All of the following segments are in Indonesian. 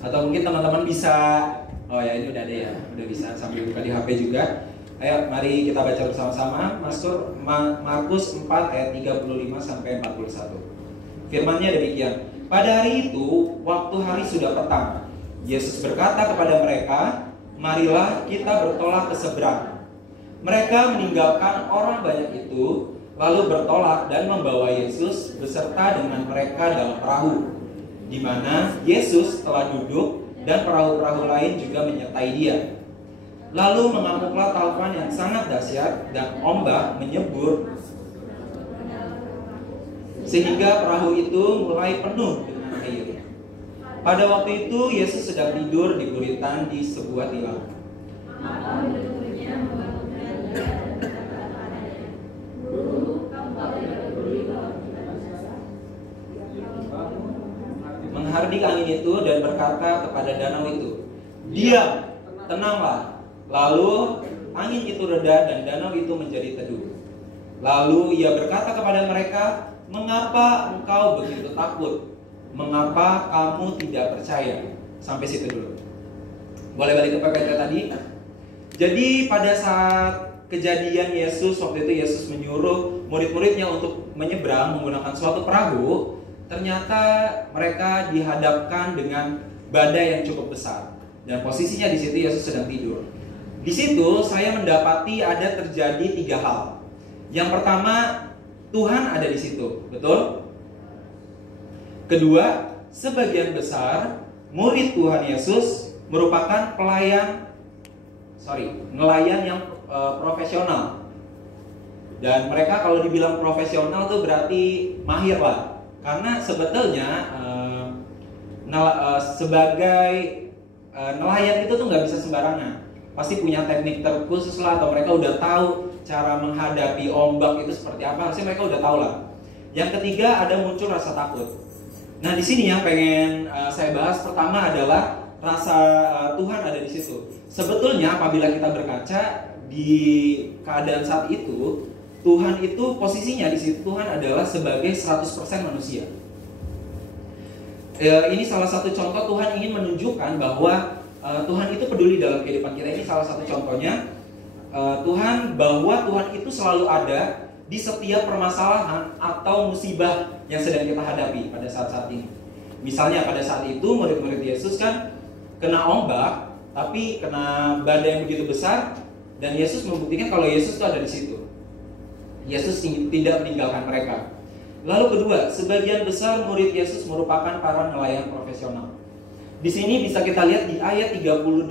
Atau mungkin teman-teman bisa, oh ya ini udah ada ya, udah bisa sambil buka di HP juga. Ayo mari kita baca bersama-sama Markus 4 ayat 35 sampai 41. Firman-Nya demikian. Pada hari itu, waktu hari sudah petang, Yesus berkata kepada mereka, marilah kita bertolak ke seberang. Mereka meninggalkan orang banyak itu, lalu bertolak dan membawa Yesus beserta dengan mereka dalam perahu, di mana Yesus telah duduk dan perahu-perahu lain juga menyertai dia. Lalu mengamuklah taufan yang sangat dahsyat dan ombak menyebur sehingga perahu itu mulai penuh dengan air. Pada waktu itu Yesus sedang tidur di buritan di sebuah tilam. Menghardik angin itu dan berkata kepada danau itu, diam, tenanglah. Lalu angin itu reda dan danau itu menjadi teduh. Lalu ia berkata kepada mereka, mengapa engkau begitu takut? Mengapa kamu tidak percaya? Sampai situ dulu. Boleh balik ke PPT tadi? Jadi pada saat kejadian Yesus, waktu itu Yesus menyuruh murid-muridnya untuk menyeberang menggunakan suatu perahu. Ternyata mereka dihadapkan dengan badai yang cukup besar, dan posisinya di situ Yesus sedang tidur. Di situ saya mendapati ada terjadi 3 hal. Yang pertama, Tuhan ada di situ, betul? Kedua, sebagian besar murid Tuhan Yesus merupakan nelayan yang profesional. Dan mereka kalau dibilang profesional tuh berarti mahir lah. Karena sebetulnya sebagai nelayan itu tuh nggak bisa sembarangan. Pasti punya teknik terkhusus lah, atau mereka udah tahu cara menghadapi ombak itu seperti apa. Harusnya mereka udah tahu lah. Yang ketiga, ada muncul rasa takut. Nah di sini yang pengen saya bahas pertama adalah rasa Tuhan ada di situ. Sebetulnya apabila kita berkaca di keadaan saat itu, Tuhan itu posisinya di situ, Tuhan adalah sebagai 100% manusia. Ini salah satu contoh Tuhan ingin menunjukkan bahwa Tuhan itu peduli dalam kehidupan kita. Ini salah satu contohnya bahwa Tuhan itu selalu ada di setiap permasalahan atau musibah yang sedang kita hadapi pada saat-saat ini. Misalnya pada saat itu murid-murid Yesus kan kena ombak, tapi kena badai yang begitu besar, dan Yesus membuktikan kalau Yesus itu ada di situ. Yesus tidak meninggalkan mereka. Lalu kedua, sebagian besar murid Yesus merupakan para nelayan profesional. Di sini bisa kita lihat di ayat 38.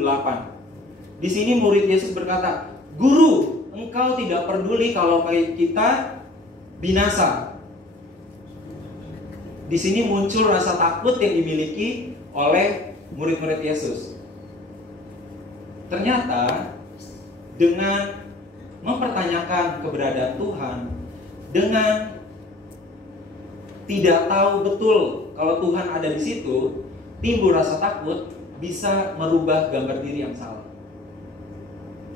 Di sini murid Yesus berkata, "Guru, engkau tidak peduli kalau kita binasa." Di sini muncul rasa takut yang dimiliki oleh murid-murid Yesus. Ternyata dengan mempertanyakan keberadaan Tuhan, dengan tidak tahu betul kalau Tuhan ada di situ, timbul rasa takut, bisa merubah gambar diri yang salah.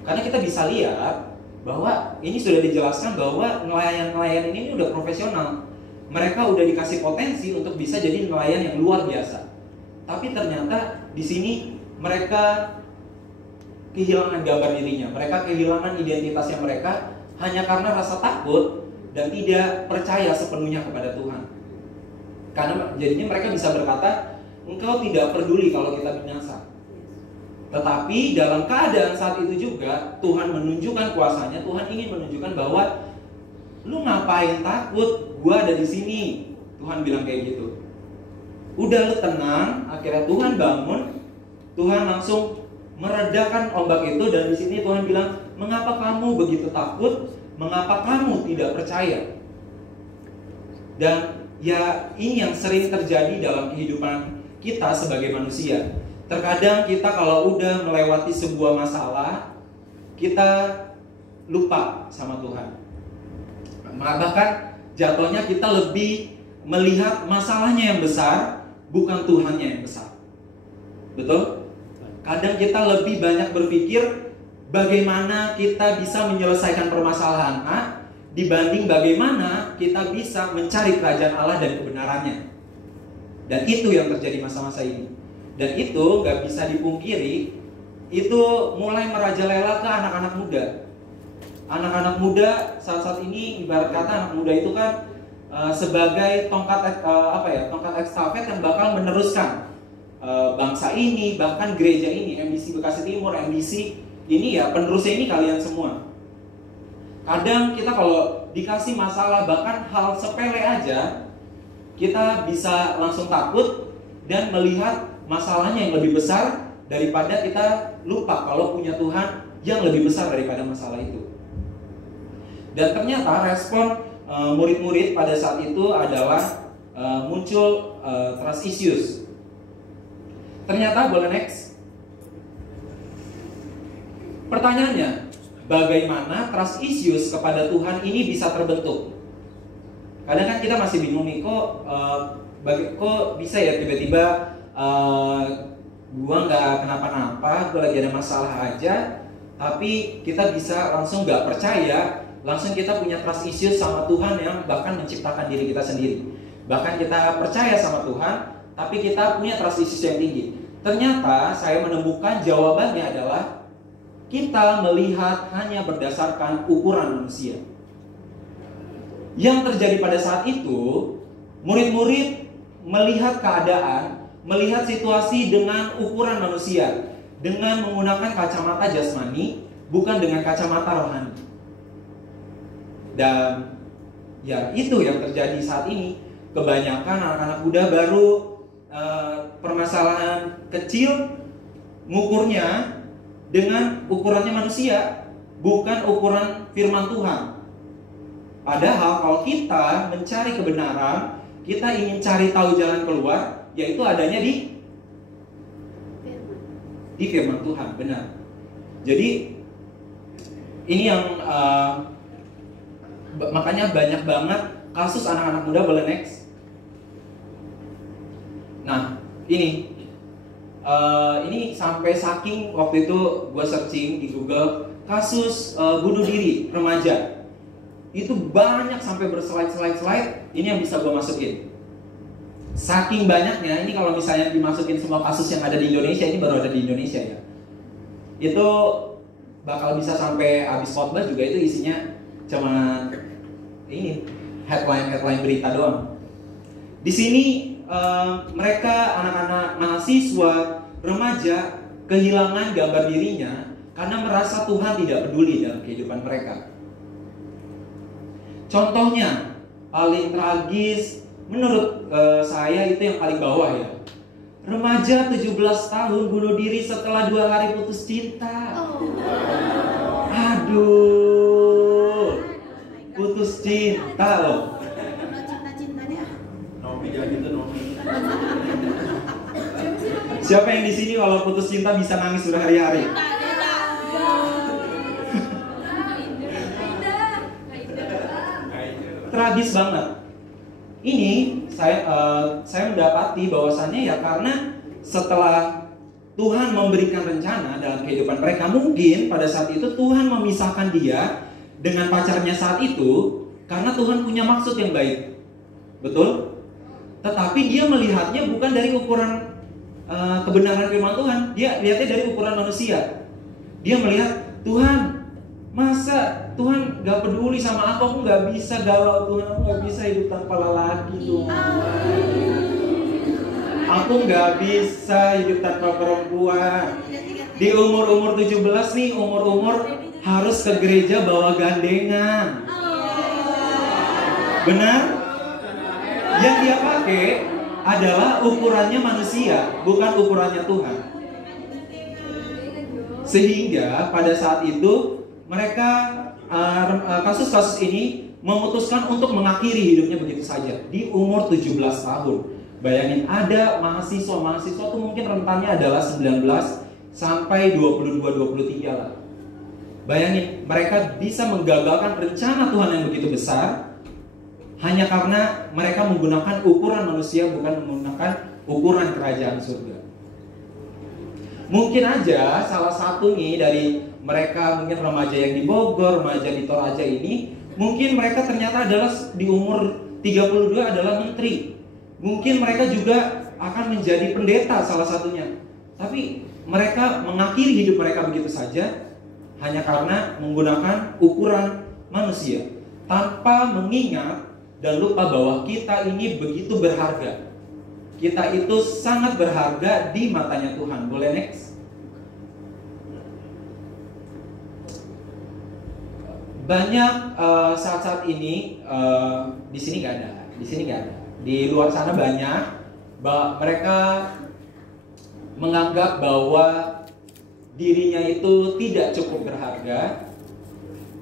Karena kita bisa lihat bahwa ini sudah dijelaskan bahwa nelayan-nelayan ini udah profesional. Mereka udah dikasih potensi untuk bisa jadi nelayan yang luar biasa. Tapi ternyata di sini mereka kehilangan gambar dirinya. Mereka kehilangan identitasnya mereka hanya karena rasa takut dan tidak percaya sepenuhnya kepada Tuhan. Karena jadinya mereka bisa berkata, engkau tidak peduli kalau kita binasa. Tetapi dalam keadaan saat itu juga Tuhan menunjukkan kuasanya. Tuhan ingin menunjukkan bahwa lu ngapain takut? Gua ada di sini. Tuhan bilang kayak gitu. Udah lu tenang. Akhirnya Tuhan bangun. Tuhan langsung meredakan ombak itu, dan di sini Tuhan bilang, mengapa kamu begitu takut? Mengapa kamu tidak percaya? Dan ya ini yang sering terjadi dalam kehidupan kita sebagai manusia. Terkadang kita kalau udah melewati sebuah masalah, kita lupa sama Tuhan. Bahkan jatuhnya kita lebih melihat masalahnya yang besar, bukan Tuhannya yang besar. Betul? Kadang kita lebih banyak berpikir bagaimana kita bisa menyelesaikan permasalahan A dibanding bagaimana kita bisa mencari kerajaan Allah dan kebenarannya. Dan itu yang terjadi masa-masa ini. Dan itu nggak bisa dipungkiri, itu mulai merajalela ke anak-anak muda. Anak-anak muda saat ini ibarat kata anak muda itu kan sebagai tongkat tongkat estafet yang bakal meneruskan bangsa ini, bahkan gereja ini, MBC Bekasi Timur, MBC ini ya penerusnya ini kalian semua. Kadang kita kalau dikasih masalah bahkan hal sepele aja, kita bisa langsung takut dan melihat masalahnya yang lebih besar daripada kita lupa kalau punya Tuhan yang lebih besar daripada masalah itu. Dan ternyata respon murid-murid pada saat itu adalah muncul trust issues. Ternyata boleh next. Pertanyaannya, bagaimana trust issues kepada Tuhan ini bisa terbentuk? Kadang kan kita masih bingung nih, kok bisa ya tiba-tiba gua nggak kenapa-napa, gua lagi ada masalah aja, tapi kita bisa langsung nggak percaya, langsung kita punya trust issues sama Tuhan yang bahkan menciptakan diri kita sendiri. Bahkan kita percaya sama Tuhan, tapi kita punya trust issues yang tinggi. Ternyata saya menemukan jawabannya adalah kita melihat hanya berdasarkan ukuran manusia. Yang terjadi pada saat itu, murid-murid melihat keadaan, melihat situasi dengan ukuran manusia, dengan menggunakan kacamata jasmani, bukan dengan kacamata rohani. Dan ya itu yang terjadi saat ini. Kebanyakan anak-anak muda baru permasalahan kecil ngukurnya dengan ukurannya manusia, bukan ukuran firman Tuhan. Padahal kalau kita mencari kebenaran, kita ingin cari tahu jalan keluar, yaitu adanya di firman Tuhan, benar. Jadi ini yang makanya banyak banget kasus anak-anak muda. Boleh next. Nah ini sampai saking waktu itu gue searching di Google kasus bunuh diri remaja. Itu banyak sampai berslide-slide. Ini yang bisa gue masukin. Saking banyaknya, ini kalau misalnya dimasukin semua kasus yang ada di Indonesia, ini baru ada di Indonesia ya, itu bakal bisa sampai habis khotbah juga. Itu isinya cuma ini headline berita doang. Di sini mereka anak-anak mahasiswa remaja kehilangan gambar dirinya karena merasa Tuhan tidak peduli dalam kehidupan mereka. Contohnya paling tragis menurut saya itu yang paling bawah ya. Remaja 17 tahun bunuh diri setelah 2 hari putus cinta. Aduh, putus cinta loh. Siapa yang di sini kalau putus cinta bisa nangis berhari-hari? Tragis banget. Ini saya mendapati bahwasannya ya karena setelah Tuhan memberikan rencana dalam kehidupan mereka, mungkin pada saat itu Tuhan memisahkan dia dengan pacarnya saat itu karena Tuhan punya maksud yang baik. Betul? Tetapi dia melihatnya bukan dari ukuran kebenaran firman Tuhan. Dia lihatnya dari ukuran manusia. Dia melihat, Tuhan, masa Tuhan gak peduli sama aku gak bisa galau Tuhan, aku gak bisa hidup tanpa lelaki Tuhan. Aku gak bisa hidup tanpa perempuan. Di umur 17 nih, umur harus ke gereja bawa gandengan. Benar? Yang dia pakai adalah ukurannya manusia, bukan ukurannya Tuhan. Sehingga pada saat itu mereka kasus-kasus ini memutuskan untuk mengakhiri hidupnya begitu saja di umur 17 tahun. Bayangin, ada mahasiswa tuh mungkin rentannya adalah 19 sampai 22-23 lah. Bayangin, mereka bisa menggagalkan rencana Tuhan yang begitu besar hanya karena mereka menggunakan ukuran manusia, bukan menggunakan ukuran kerajaan surga. Mungkin aja salah satu nih dari mereka, mungkin remaja yang di Bogor, remaja di Toraja ini, mungkin mereka ternyata adalah di umur 32 adalah menteri. Mungkin mereka juga akan menjadi pendeta salah satunya. Tapi mereka mengakhiri hidup mereka begitu saja hanya karena menggunakan ukuran manusia, tanpa mengingat dan lupa bahwa kita ini begitu berharga. Kita itu sangat berharga di matanya Tuhan. Boleh next? Banyak saat-saat ini di sini nggak ada, di sini nggak ada. Di luar sana banyak mereka menganggap bahwa dirinya itu tidak cukup berharga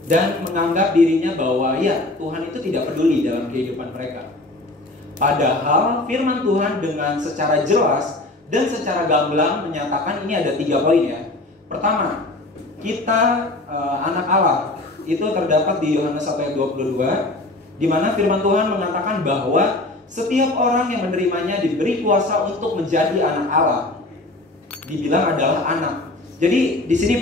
dan menganggap dirinya bahwa ya Tuhan itu tidak peduli dalam kehidupan mereka. Padahal firman Tuhan dengan secara jelas dan secara gamblang menyatakan ini ada 3 poin ya. Pertama, kita anak Allah. Itu terdapat di Yohanes 1 ayat 22, di mana firman Tuhan mengatakan bahwa setiap orang yang menerimanya diberi kuasa untuk menjadi anak Allah. Dibilang adalah anak. Jadi di sini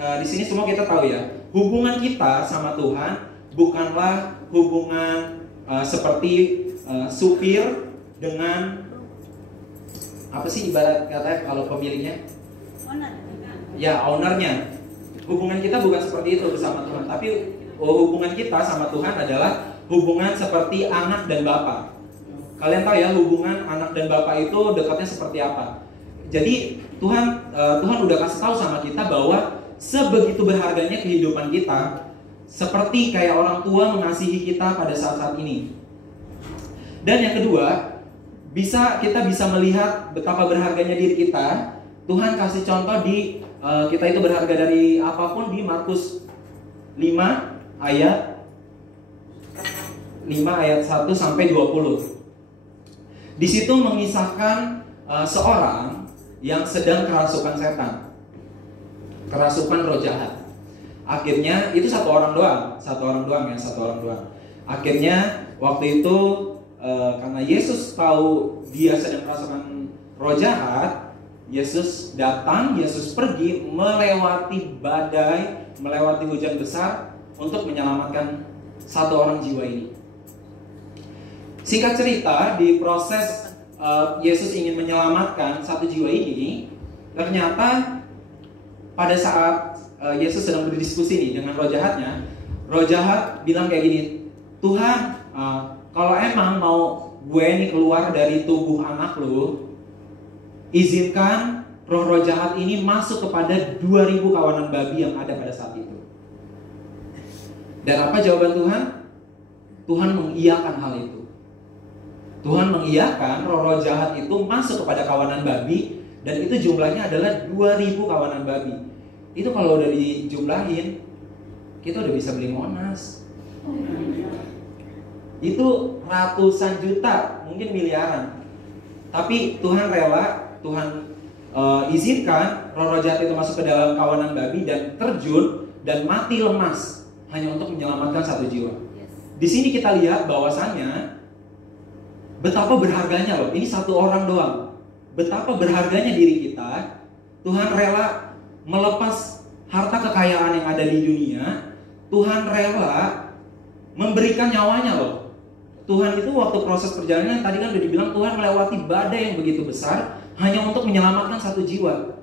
di sini semua kita tahu ya, hubungan kita sama Tuhan bukanlah hubungan seperti supir dengan apa sih ibarat kata kalau pemiliknya? Owner. Ya, ownernya. Hubungan kita bukan seperti itu bersama Tuhan, tapi hubungan kita sama Tuhan adalah hubungan seperti anak dan bapak. Kalian tahu ya hubungan anak dan bapak itu dekatnya seperti apa? Jadi Tuhan udah kasih tahu sama kita bahwa sebegitu berharganya kehidupan kita, seperti kayak orang tua mengasihi kita pada saat-saat ini. Dan yang kedua, kita bisa melihat betapa berharganya diri kita. Tuhan kasih contoh di kita itu berharga dari apapun di Markus 5 ayat 1 sampai 20. Di situ mengisahkan seorang yang sedang kerasukan setan, kerasukan roh jahat. Akhirnya itu satu orang doang. Akhirnya waktu itu karena Yesus tahu dia sedang kerasukan roh jahat, Yesus datang, Yesus pergi melewati badai, melewati hujan besar untuk menyelamatkan satu orang jiwa ini. Singkat cerita, di proses Yesus ingin menyelamatkan satu jiwa ini, ternyata pada saat Yesus sedang berdiskusi nih dengan roh jahatnya, roh jahat bilang kayak gini, Tuhan, kalau emang mau gue nih keluar dari tubuh anak lu, izinkan roh-roh jahat ini masuk kepada 2000 kawanan babi yang ada pada saat itu. Dan apa jawaban Tuhan? Tuhan mengiyakan hal itu. Tuhan mengiyakan roh-roh jahat itu masuk kepada kawanan babi, dan itu jumlahnya adalah 2000 kawanan babi. Itu kalau udah dijumlahin, kita udah bisa beli Monas. Itu ratusan juta, mungkin miliaran. Tapi Tuhan rela, Tuhan izinkan roh-roh jahat itu masuk ke dalam kawanan babi dan terjun dan mati lemas hanya untuk menyelamatkan satu jiwa. Di sini kita lihat bahwasannya betapa berharganya loh. Ini satu orang doang. Betapa berharganya diri kita. Tuhan rela melepas harta kekayaan yang ada di dunia. Tuhan rela memberikan nyawanya loh. Tuhan itu waktu proses perjalanan tadi kan udah dibilang Tuhan melewati badai yang begitu besar hanya untuk menyelamatkan satu jiwa.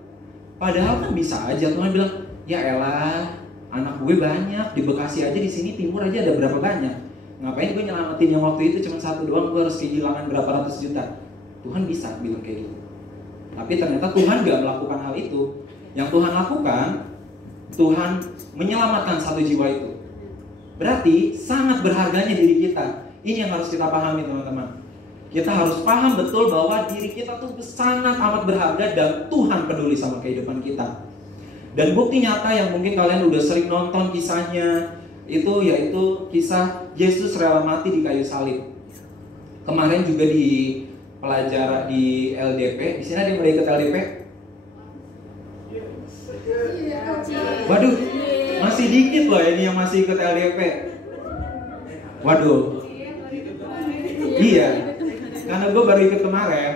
Padahal kan bisa aja Tuhan bilang, ya elah, anak gue banyak di Bekasi aja, di sini timur aja ada berapa banyak. Ngapain gue nyelamatin yang waktu itu cuma satu doang, gue harus kehilangan berapa ratus juta. Tuhan bisa bilang kayak gitu. Tapi ternyata Tuhan gak melakukan hal itu. Yang Tuhan lakukan, Tuhan menyelamatkan satu jiwa itu. Berarti sangat berharganya diri kita. Ini yang harus kita pahami teman-teman. Kita harus paham betul bahwa diri kita tuh sangat amat berharga dan Tuhan peduli sama kehidupan kita. Dan bukti nyata yang mungkin kalian udah sering nonton kisahnya itu yaitu kisah Yesus rela mati di kayu salib. Kemarin juga di pelajaran di LDP, di sini ada yang mulai ikut LDP? Waduh, masih dikit loh ini yang masih ikut LDP. Waduh. Iya, karena gue baru ikut kemarin.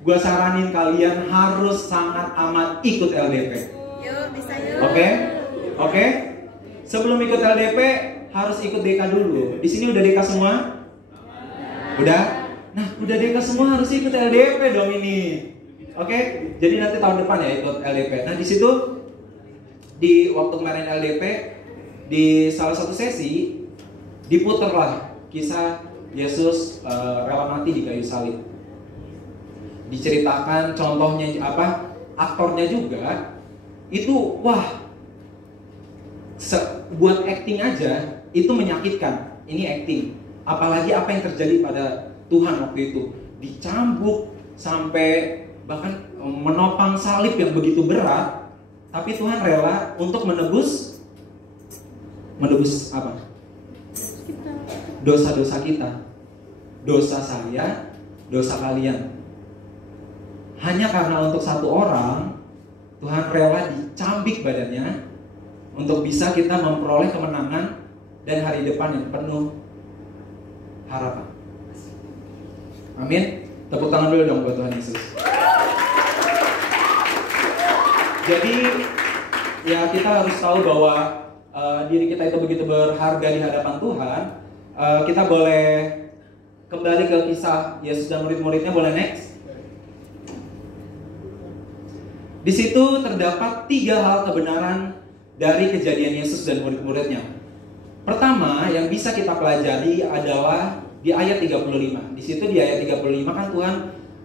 Gue saranin kalian harus sangat amat ikut LDP. Yuk, bisa yuk. Oke. Sebelum ikut LDP harus ikut DK dulu. Di sini udah DK semua? Udah? Nah, udah DK semua harus ikut LDP dong ini. Oke, jadi nanti tahun depan ya ikut LDP. Nah, di situ di waktu kemarin LDP di salah satu sesi diputarlah kisah Yesus rela mati di kayu salib. Diceritakan contohnya apa? Aktornya juga itu wah buat acting aja itu menyakitkan. Ini acting. Apalagi apa yang terjadi pada Tuhan waktu itu, dicambuk sampai bahkan menopang salib yang begitu berat, tapi Tuhan rela untuk menebus apa? Dosa-dosa kita, dosa saya, dosa kalian. Hanya karena untuk satu orang, Tuhan rela dicambik badannya untuk bisa kita memperoleh kemenangan dan hari depan yang penuh harapan. Amin. Tepuk tangan dulu dong buat Tuhan Yesus. Jadi ya kita harus tahu bahwa diri kita itu begitu berharga di hadapan Tuhan. Kita boleh kembali ke kisah Yesus dan murid-muridnya. Boleh next? Di situ terdapat 3 hal kebenaran dari kejadian Yesus dan murid-muridnya. Pertama yang bisa kita pelajari adalah di ayat 35. Di situ di ayat 35 kan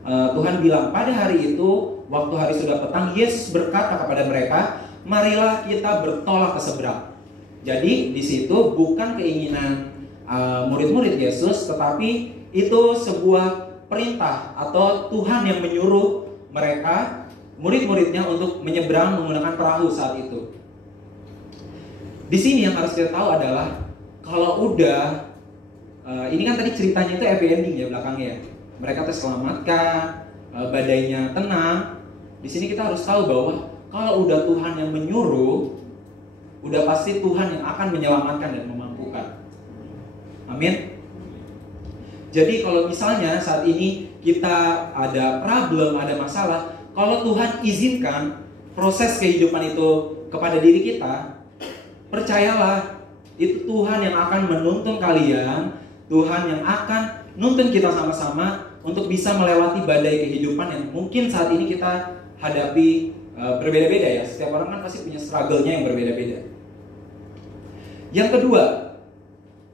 Tuhan bilang pada hari itu waktu hari sudah petang Yesus berkata kepada mereka, marilah kita bertolak ke seberang. Jadi di situ bukan keinginan murid-murid Yesus, tetapi itu sebuah perintah atau Tuhan yang menyuruh mereka murid-muridnya untuk menyeberang menggunakan perahu saat itu. Di sini yang harus kita tahu adalah kalau udah ini kan tadi ceritanya itu happy ending ya belakangnya ya. Mereka terselamatkan, badainya tenang. Di sini kita harus tahu bahwa kalau udah Tuhan yang menyuruh, udah pasti Tuhan yang akan menyelamatkan dan memampukan. Amin. Jadi kalau misalnya saat ini kita ada problem, ada masalah, kalau Tuhan izinkan proses kehidupan itu kepada diri kita, percayalah itu Tuhan yang akan menuntun kalian, Tuhan yang akan nuntun kita sama-sama untuk bisa melewati badai kehidupan yang mungkin saat ini kita hadapi berbeda-beda ya. Setiap orang kan pasti punya struggle-nya yang berbeda-beda. Yang kedua,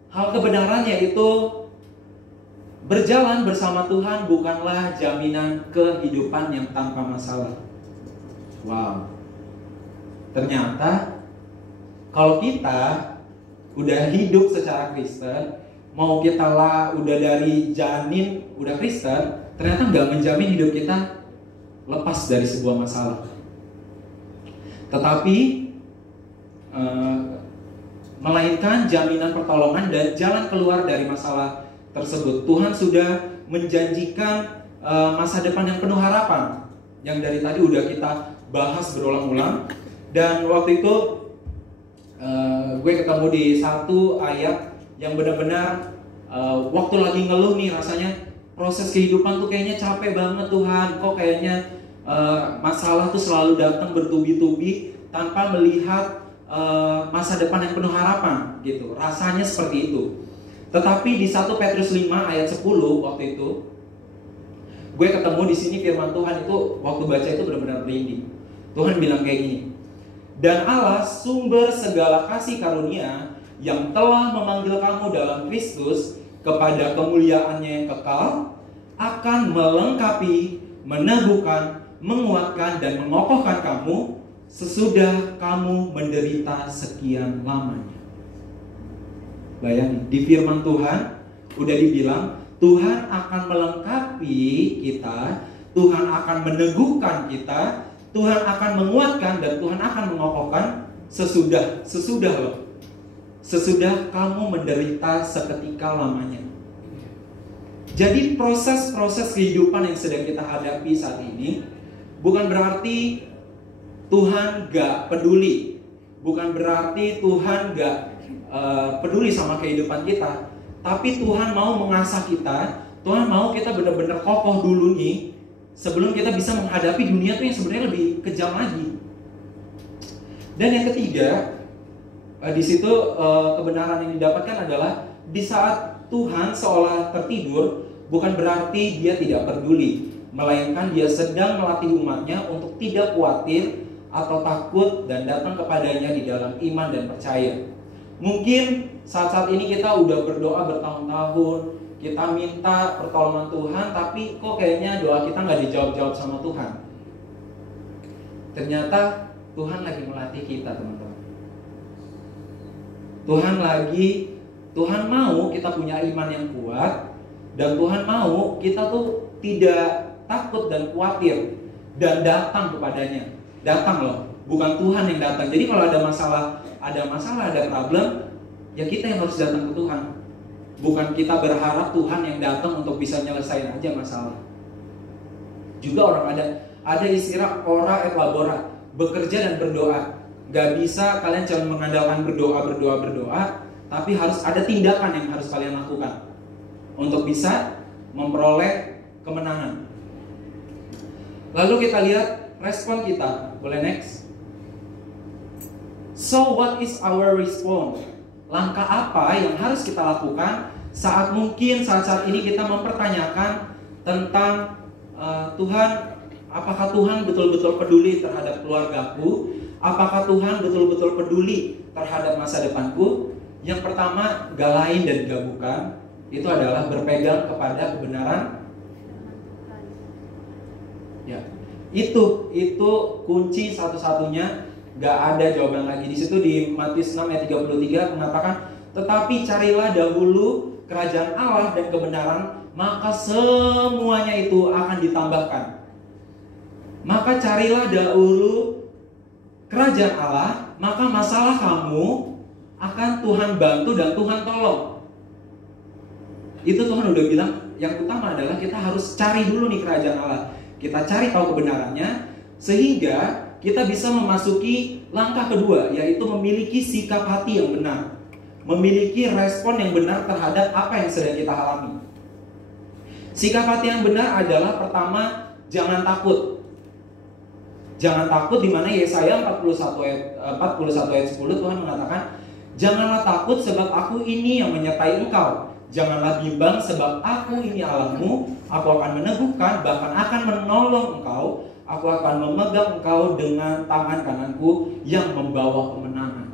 hal kebenaran yaitu berjalan bersama Tuhan bukanlah jaminan kehidupan yang tanpa masalah. Wow. Ternyata kalau kita udah hidup secara Kristen, mau kita udah dari janin udah Kristen, ternyata nggak menjamin hidup kita lepas dari sebuah masalah. Tetapi melainkan jaminan pertolongan dan jalan keluar dari masalah tersebut. Tuhan sudah menjanjikan masa depan yang penuh harapan, yang dari tadi udah kita bahas berulang-ulang. Dan waktu itu gue ketemu di satu ayat yang benar-benar waktu lagi ngeluh nih, rasanya proses kehidupan tuh kayaknya capek banget Tuhan, kok kayaknya masalah tuh selalu datang bertubi-tubi tanpa melihat masa depan yang penuh harapan gitu. Rasanya seperti itu. Tetapi di 1 Petrus 5 ayat 10 waktu itu gue ketemu di sini firman Tuhan itu waktu baca itu benar-benar merinding. Tuhan bilang kayak gini, dan Allah sumber segala kasih karunia yang telah memanggil kamu dalam Kristus kepada kemuliaannya yang kekal, akan melengkapi, meneguhkan, menguatkan dan mengokohkan kamu sesudah kamu menderita sekian lamanya. Bayangin, di firman Tuhan udah dibilang Tuhan akan melengkapi kita, Tuhan akan meneguhkan kita, Tuhan akan menguatkan dan Tuhan akan mengokohkan sesudah loh. Sesudah kamu menderita seketika lamanya. Jadi proses-proses kehidupan yang sedang kita hadapi saat ini bukan berarti Tuhan gak peduli, bukan berarti Tuhan gak peduli sama kehidupan kita, tapi Tuhan mau mengasah kita. Tuhan mau kita benar-benar kokoh dulu nih sebelum kita bisa menghadapi dunia tuh yang sebenarnya lebih kejam lagi. Dan yang ketiga, di situ kebenaran yang didapatkan adalah di saat Tuhan seolah tertidur, bukan berarti dia tidak peduli, melainkan dia sedang melatih umatnya untuk tidak khawatir atau takut dan datang kepadanya di dalam iman dan percaya. Mungkin saat-saat ini kita udah berdoa bertahun-tahun, kita minta pertolongan Tuhan, tapi kok kayaknya doa kita nggak dijawab-jawab sama Tuhan. Ternyata Tuhan lagi melatih kita, teman-teman. Tuhan mau kita punya iman yang kuat, dan Tuhan mau kita tuh tidak takut dan khawatir dan datang kepadanya. Datang loh, bukan Tuhan yang datang. Jadi kalau ada masalah, ada problem, ya kita yang harus datang ke Tuhan. Bukan kita berharap Tuhan yang datang untuk bisa nyelesain aja masalah. Juga orang ada istilah ora et labora, bekerja dan berdoa. Gak bisa kalian cuma mengandalkan berdoa, tapi harus ada tindakan yang harus kalian lakukan untuk bisa memperoleh kemenangan. Lalu kita lihat respon kita. Boleh next? So what is our response? Langkah apa yang harus kita lakukan saat ini kita mempertanyakan tentang Tuhan, apakah Tuhan betul-betul peduli terhadap keluargaku? Apakah Tuhan betul-betul peduli terhadap masa depanku? Yang pertama, gak lain dan gak bukan, itu adalah berpegang kepada kebenaran. Ya, itu kunci satu-satunya, gak ada jawaban lagi. Di situ di Matius 6 ayat 33 mengatakan, tetapi carilah dahulu kerajaan Allah dan kebenaran, maka semuanya itu akan ditambahkan. Maka carilah dahulu kerajaan Allah, maka masalah kamu akan Tuhan bantu dan Tuhan tolong. Itu Tuhan udah bilang, yang utama adalah kita harus cari dulu nih kerajaan Allah. Kita cari tahu kebenarannya, sehingga kita bisa memasuki langkah kedua, yaitu memiliki sikap hati yang benar, memiliki respon yang benar terhadap apa yang sedang kita alami. Sikap hati yang benar adalah pertama, jangan takut. Jangan takut, di mana Yesaya 41 ayat 10 Tuhan mengatakan, janganlah takut sebab aku ini yang menyertai engkau. Janganlah bimbang sebab aku ini Allahmu. Aku akan meneguhkan, bahkan akan menolong engkau. Aku akan memegang engkau dengan tangan kananku yang membawa kemenangan.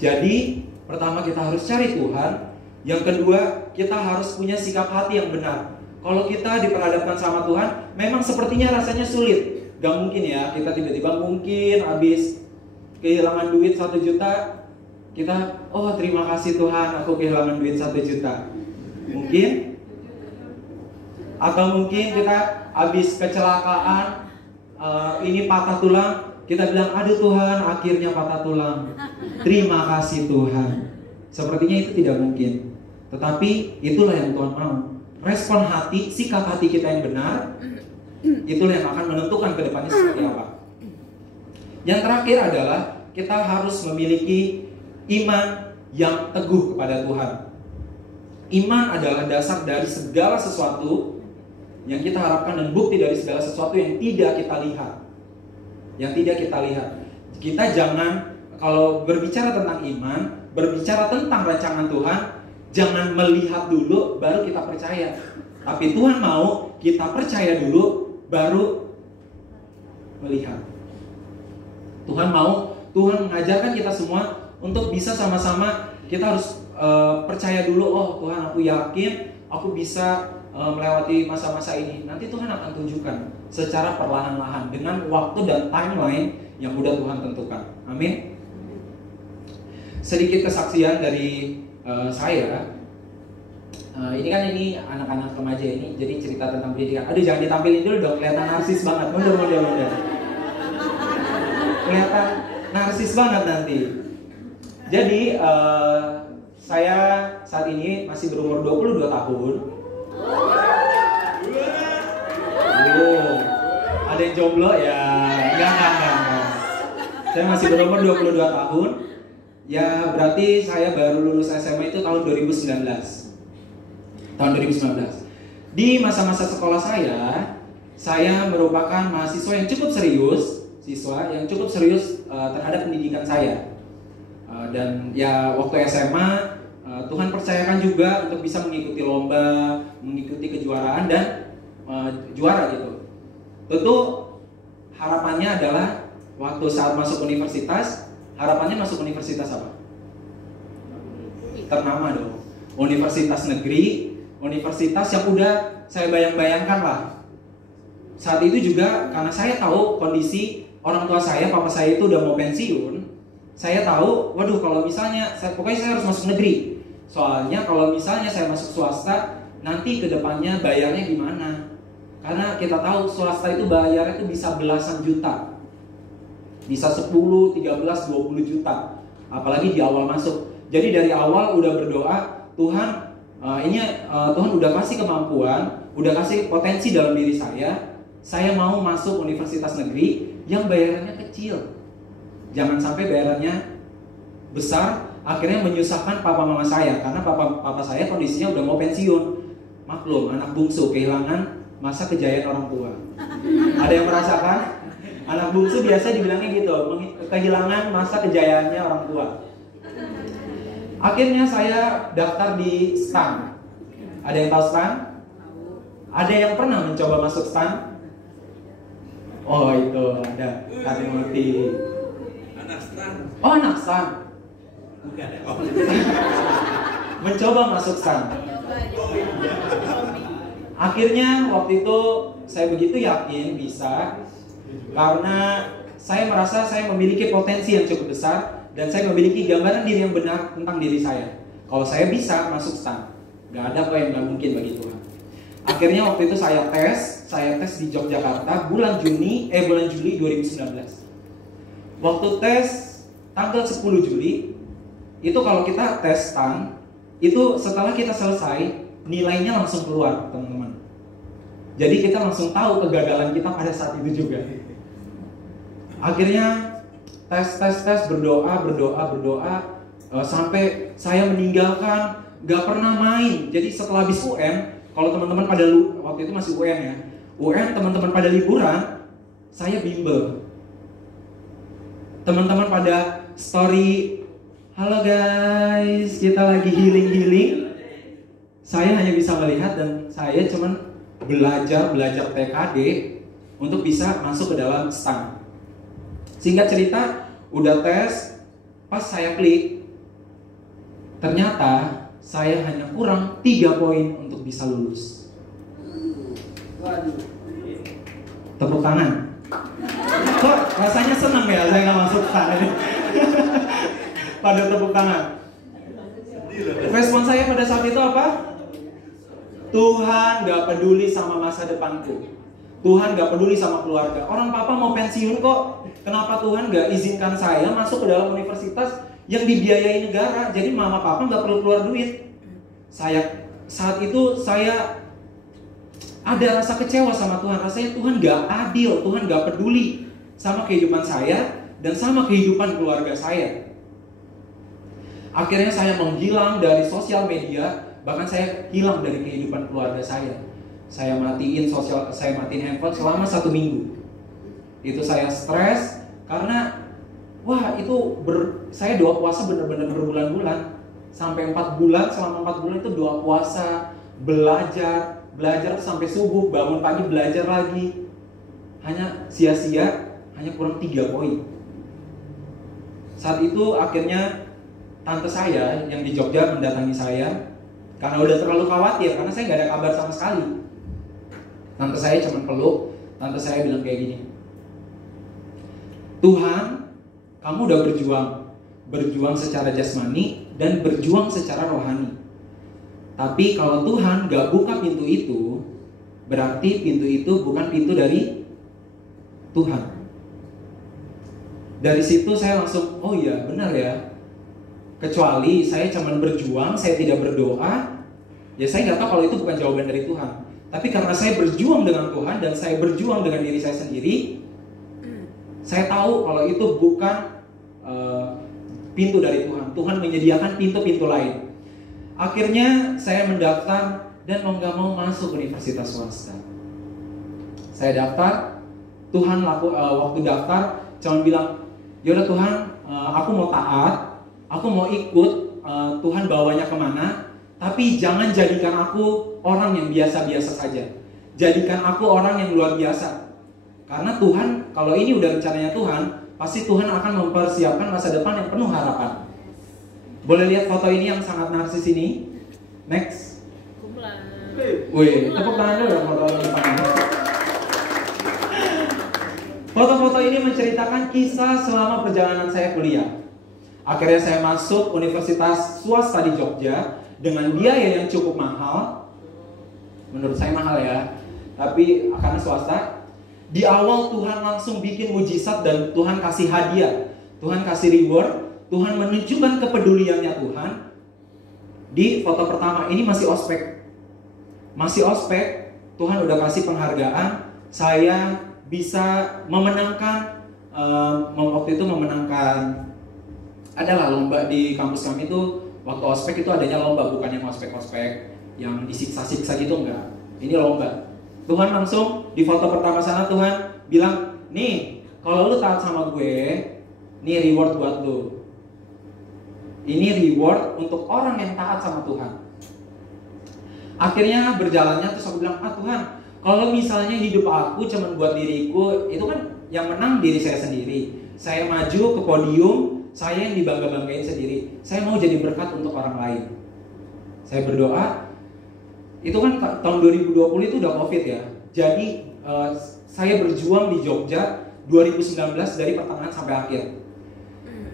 Jadi, pertama kita harus cari Tuhan. Yang kedua, kita harus punya sikap hati yang benar. Kalau kita diperhadapkan sama Tuhan, memang sepertinya rasanya sulit. Gak mungkin ya, kita tiba-tiba mungkin habis kehilangan duit 1 juta, kita, oh terima kasih Tuhan, aku kehilangan duit 1 juta. Mungkin. Atau mungkin kita habis kecelakaan, ini patah tulang, kita bilang, aduh Tuhan, akhirnya patah tulang. Terima kasih Tuhan. Sepertinya itu tidak mungkin. Tetapi itulah yang Tuhan mau. Respon hati, sikap hati kita yang benar, itulah yang akan menentukan ke depannya seperti apa. Yang terakhir adalah kita harus memiliki iman yang teguh kepada Tuhan. Iman adalah dasar dari segala sesuatu yang kita harapkan dan bukti dari segala sesuatu yang tidak kita lihat. Yang tidak kita lihat. Kita jangan, kalau berbicara tentang iman, berbicara tentang rancangan Tuhan, jangan melihat dulu baru kita percaya. Tapi Tuhan mau kita percaya dulu baru melihat. Tuhan mengajarkan kita semua untuk bisa sama-sama, kita harus percaya dulu, oh Tuhan, aku yakin aku bisa melewati masa-masa ini. Nanti Tuhan akan tunjukkan secara perlahan-lahan dengan waktu dan timeline yang udah Tuhan tentukan. Amin. Sedikit kesaksian dari saya. Ini anak-anak remaja ini, jadi cerita tentang pendidikan. Aduh, jangan ditampilin dulu dong, kelihatan narsis banget. Mundur. Kelihatan narsis banget nanti. Jadi saya saat ini masih berumur 22 tahun. Ada yang jomblo ya? Enggak. Saya masih berumur 22 tahun. Ya berarti saya baru lulus SMA itu tahun 2019. Di masa-masa sekolah saya merupakan mahasiswa yang cukup serius, terhadap pendidikan saya. Dan ya waktu SMA Tuhan percayakan juga untuk bisa mengikuti lomba, mengikuti kejuaraan dan juara gitu. Tentu harapannya adalah waktu saat masuk universitas, harapannya masuk universitas apa? Ternama dong. Universitas negeri, universitas yang udah saya bayang-bayangkan lah. Saat itu juga karena saya tahu kondisi orang tua saya, papa saya itu udah mau pensiun. Saya tahu, waduh kalau misalnya, pokoknya saya harus masuk negeri. Soalnya kalau misalnya saya masuk swasta, nanti kedepannya bayarnya gimana? Karena kita tahu swasta itu bayarnya itu bisa belasan juta. Bisa 10, 13, 20 juta. Apalagi di awal masuk. Jadi dari awal udah berdoa, Tuhan Tuhan udah kasih kemampuan, udah kasih potensi dalam diri saya mau masuk universitas negeri yang bayarannya kecil. Jangan sampai bayarannya besar, akhirnya menyusahkan papa mama saya. Karena papa saya kondisinya udah mau pensiun. Maklum, anak bungsu kehilangan masa kejayaan orang tua. Ada yang merasakan? Anak bungsu biasa dibilangnya gitu, kehilangan masa kejayaannya orang tua. Akhirnya saya daftar di STAN. Ada yang tahu STAN? Ada yang pernah mencoba masuk STAN? Oh itu ada, Katimoti. Anak STAN. Oh anak STAN. Bukan ya? Mencoba masuk STAN. Akhirnya waktu itu saya begitu yakin bisa, karena saya merasa saya memiliki potensi yang cukup besar dan saya memiliki gambaran diri yang benar tentang diri saya. Kalau saya bisa masuk STAN, gak ada kok yang gak mungkin bagi Tuhan. Akhirnya waktu itu saya tes di Yogyakarta bulan Juli 2019. Waktu tes tanggal 10 Juli, itu kalau kita tes STAN, itu setelah kita selesai, nilainya langsung keluar, teman-teman. Jadi kita langsung tahu kegagalan kita pada saat itu juga. Akhirnya tes, berdoa, sampai saya meninggalkan, gak pernah main. Jadi setelah habis UN, kalau teman-teman pada waktu itu masih UN ya, UN teman-teman pada liburan, saya bimbel. Teman-teman pada story, halo guys, kita lagi healing. Saya hanya bisa melihat dan saya cuman belajar TKD untuk bisa masuk ke dalam STAN. Singkat cerita, udah tes, pas saya klik, ternyata saya hanya kurang 3 poin untuk bisa lulus. Tepuk tangan. Kok rasanya senang ya saya nggak masuk STAN ini? Pada tepuk tangan. Respon saya pada saat itu apa? Tuhan gak peduli sama masa depanku. Tuhan gak peduli sama keluarga. Orang papa mau pensiun kok. Kenapa Tuhan gak izinkan saya masuk ke dalam universitas yang dibiayai negara? Jadi mama papa gak perlu keluar duit. Saat itu saya ada rasa kecewa sama Tuhan. Rasanya Tuhan gak adil. Tuhan gak peduli sama kehidupan saya dan sama kehidupan keluarga saya. Akhirnya saya menghilang dari sosial media. Bahkan saya hilang dari kehidupan keluarga saya. Saya matiin handphone selama 1 minggu. Itu saya stres karena saya doa puasa benar-benar berbulan-bulan. Sampai 4 bulan, selama 4 bulan itu doa puasa, belajar sampai subuh, bangun pagi belajar lagi. Hanya sia-sia, hanya kurang 3 poin. Saat itu akhirnya tante saya yang di Jogja mendatangi saya. Karena udah terlalu khawatir, karena saya nggak ada kabar sama sekali. Tante saya cuma peluk, tante saya bilang kayak gini, Tuhan, kamu udah berjuang secara jasmani dan berjuang secara rohani. Tapi kalau Tuhan gak buka pintu itu, berarti pintu itu bukan pintu dari Tuhan. Dari situ saya langsung, oh iya benar ya. Kecuali saya cuma berjuang, saya tidak berdoa, ya saya nggak tahu kalau itu bukan jawaban dari Tuhan. Tapi karena saya berjuang dengan Tuhan dan saya berjuang dengan diri saya sendiri, saya tahu kalau itu bukan pintu dari Tuhan. Tuhan menyediakan pintu-pintu lain. Akhirnya saya mendaftar dan mau nggak mau masuk universitas swasta. Saya daftar, Tuhan waktu daftar cuma bilang, yaudah Tuhan, aku mau taat. Aku mau ikut Tuhan bawanya kemana, tapi jangan jadikan aku orang yang biasa-biasa saja. Jadikan aku orang yang luar biasa. Karena Tuhan, kalau ini udah rencananya Tuhan, pasti Tuhan akan mempersiapkan masa depan yang penuh harapan. Boleh lihat foto ini yang sangat narsis ini? Next. Wih, tepuk tangan dulu ya foto ini. Foto-foto ini menceritakan kisah selama perjalanan saya kuliah. Akhirnya saya masuk universitas swasta di Jogja dengan biaya yang cukup mahal. Menurut saya mahal ya, tapi karena swasta. Di awal Tuhan langsung bikin mujizat dan Tuhan kasih hadiah, Tuhan kasih reward, Tuhan menunjukkan kepeduliannya Tuhan. Di foto pertama ini masih ospek. Tuhan udah kasih penghargaan. Saya bisa memenangkan waktu itu memenangkan, adalah lomba di kampus kami itu. Waktu ospek itu adanya lomba, bukan yang ospek-ospek yang disiksa-siksa gitu, enggak. Ini lomba. Tuhan langsung di foto pertama sana Tuhan bilang, nih kalau lu taat sama gue, nih reward buat lu. Ini reward untuk orang yang taat sama Tuhan. Akhirnya berjalannya terus aku bilang, Tuhan, kalau misalnya hidup aku cuma buat diriku, itu kan yang menang diri saya sendiri. Saya maju ke podium, saya yang dibangga-banggain sendiri. Saya mau jadi berkat untuk orang lain. Saya berdoa. Itu kan tahun 2020 itu udah COVID ya. Jadi saya berjuang di Jogja 2019 dari pertengahan sampai akhir.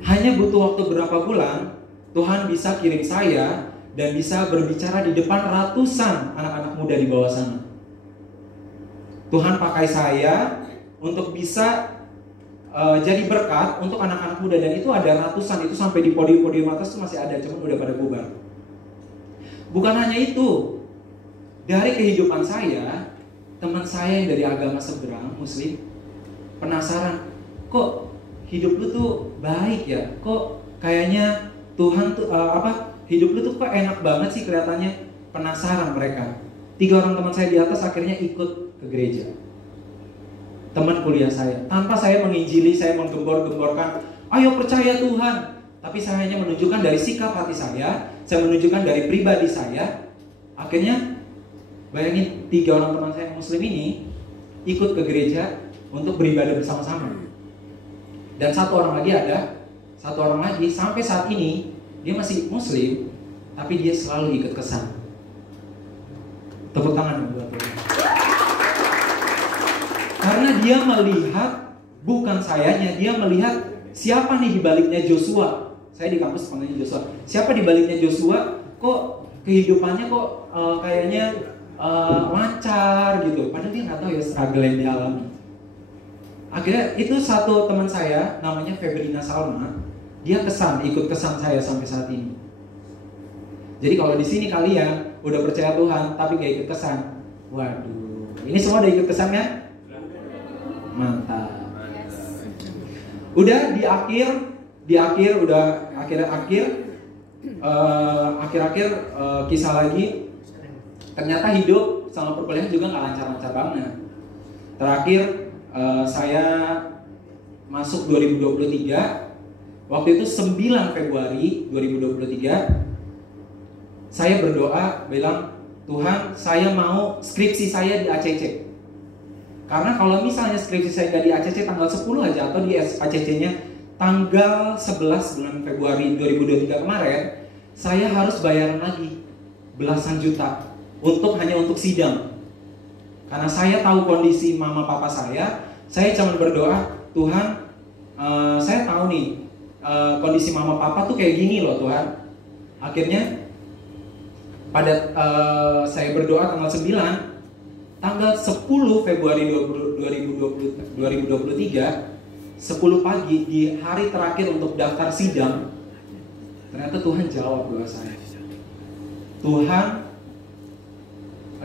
Hanya butuh waktu berapa bulan Tuhan bisa kirim saya dan bisa berbicara di depan ratusan anak-anak muda di bawah sana. Tuhan pakai saya untuk bisa jadi berkat untuk anak-anak muda, dan itu ada ratusan, itu sampai di podium-podium atas itu masih ada, cuma udah pada bubar. Bukan hanya itu. Dari kehidupan saya, teman saya yang dari agama seberang, Muslim, penasaran, kok hidup lu tuh baik ya? Kok kayaknya Tuhan tuh hidup lu tuh kok enak banget sih kelihatannya? Penasaran mereka. 3 orang teman saya di atas akhirnya ikut ke gereja. Teman kuliah saya, tanpa saya menginjili, saya menggembor-gemborkan, ayo percaya Tuhan. Tapi saya hanya menunjukkan dari sikap hati saya menunjukkan dari pribadi saya. Akhirnya bayangin 3 orang teman saya Muslim ini ikut ke gereja untuk beribadah bersama-sama. Dan satu orang lagi sampai saat ini dia masih Muslim, tapi dia selalu ikut kesan. Tepuk tangan buat dia. Karena dia melihat bukan sayanya, dia melihat siapa nih di baliknya Joshua. Saya di kampus panggilnya Joshua. Siapa di baliknya Joshua? Kok kehidupannya kok kayaknya lancar gitu, padahal dia nggak tahu ya struggle yang dialami. Akhirnya itu satu teman saya namanya Febrina Salma, dia ikut kesan saya sampai saat ini. Jadi kalau di sini kalian udah percaya Tuhan tapi gak ikut kesan, waduh, ini semua udah ikut kesan kan? Mantap. Udah di akhir udah akhir kisah lagi. Ternyata hidup sama perkuliahan juga gak lancar-lancar banget. Terakhir saya masuk 2023. Waktu itu 9 Februari 2023 saya berdoa bilang, Tuhan, saya mau skripsi saya di ACC. Karena kalau misalnya skripsi saya gak di ACC tanggal 10 aja, atau di ACC-nya tanggal 11 bulan Februari 2023 kemarin, saya harus bayaran lagi belasan juta hanya untuk sidang. Karena saya tahu kondisi mama papa saya cuma berdoa, Tuhan, saya tahu nih kondisi mama papa tuh kayak gini loh Tuhan. Akhirnya pada saya berdoa tanggal 9, tanggal 10 Februari 2023, 10 pagi di hari terakhir untuk daftar sidang, ternyata Tuhan jawab doa saya. Tuhan,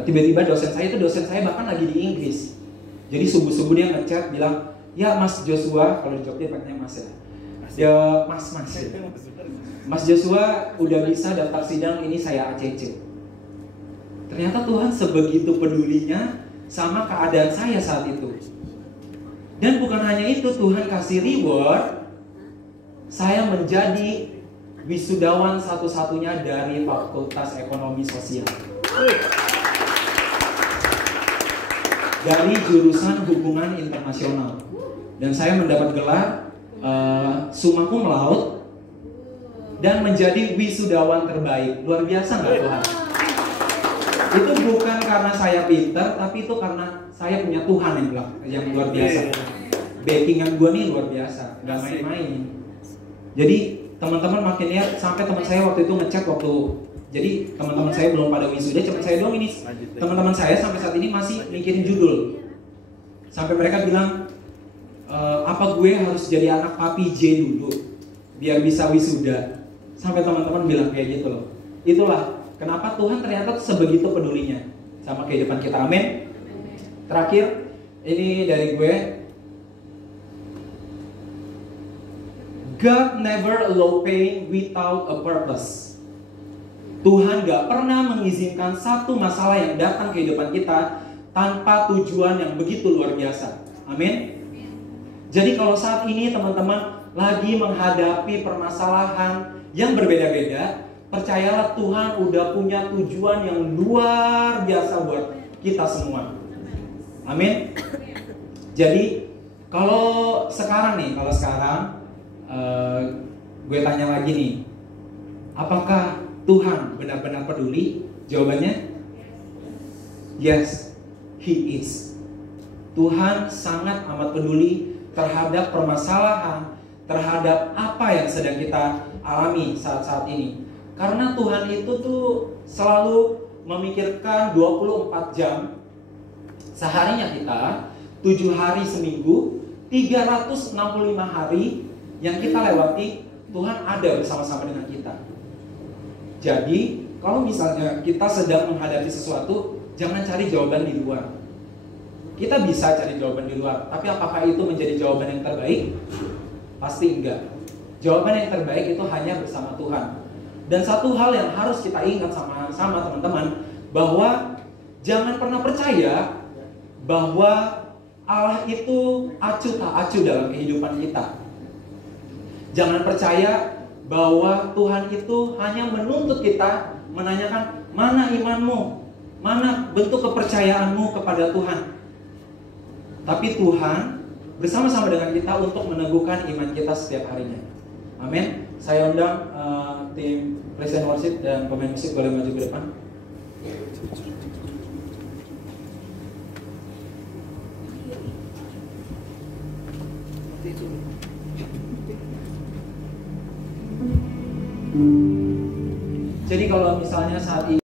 tiba-tiba dosen saya bahkan lagi di Inggris. Jadi subuh-subuh dia ngechat bilang, ya Mas Joshua, kalau di Jogja pakainya Mas ya. Mas ya. Mas Joshua udah bisa daftar sidang, ini saya ACC. Ternyata Tuhan sebegitu pedulinya sama keadaan saya saat itu. Dan bukan hanya itu, Tuhan kasih reward, saya menjadi wisudawan satu-satunya dari Fakultas Ekonomi Sosial. Dari jurusan Hubungan Internasional. Dan saya mendapat gelar summa cum laude dan menjadi wisudawan terbaik. Luar biasa nggak Tuhan? Itu bukan karena saya pintar, tapi itu karena saya punya Tuhan yang luar biasa. Backingan gue nih luar biasa, nggak main-main. Jadi teman-teman makin lihat, sampai teman saya waktu itu ngecek jadi teman-teman saya belum pada wisuda, cuma saya doang ini. Teman-teman saya sampai saat ini masih mikirin judul. Sampai mereka bilang, apa gue harus jadi anak papi J dulu biar bisa wisuda. Sampai teman-teman bilang kayak gitu loh. Itulah kenapa Tuhan ternyata sebegitu pedulinya sama kehidupan kita. Amin. Terakhir, ini dari gue. God never allow pain without a purpose. Tuhan gak pernah mengizinkan satu masalah yang datang ke kehidupan kita tanpa tujuan yang begitu luar biasa. Amin. Jadi kalau saat ini teman-teman lagi menghadapi permasalahan yang berbeda-beda, percayalah Tuhan udah punya tujuan yang luar biasa buat kita semua. Amin. Jadi kalau sekarang gue tanya lagi nih, apakah Tuhan benar-benar peduli? Jawabannya yes, He is. Tuhan sangat amat peduli terhadap permasalahan, terhadap apa yang sedang kita alami saat-saat ini. Karena Tuhan itu tuh selalu memikirkan 24 jam seharinya kita, 7 hari seminggu, 365 hari yang kita lewati, Tuhan ada bersama-sama dengan kita. Jadi, kalau misalnya kita sedang menghadapi sesuatu, jangan cari jawaban di luar. Kita bisa cari jawaban di luar, tapi apakah itu menjadi jawaban yang terbaik? Pasti enggak. Jawaban yang terbaik itu hanya bersama Tuhan. Dan satu hal yang harus kita ingat sama teman-teman, bahwa jangan pernah percaya bahwa Allah itu acuh tak acuh dalam kehidupan kita. Jangan percaya bahwa Tuhan itu hanya menuntut kita, menanyakan mana imanmu, mana bentuk kepercayaanmu kepada Tuhan. Tapi Tuhan bersama-sama dengan kita untuk meneguhkan iman kita setiap harinya. Amin. Saya undang tim praise and worship dan pemain musik boleh maju ke depan. Jadi kalau misalnya saat ini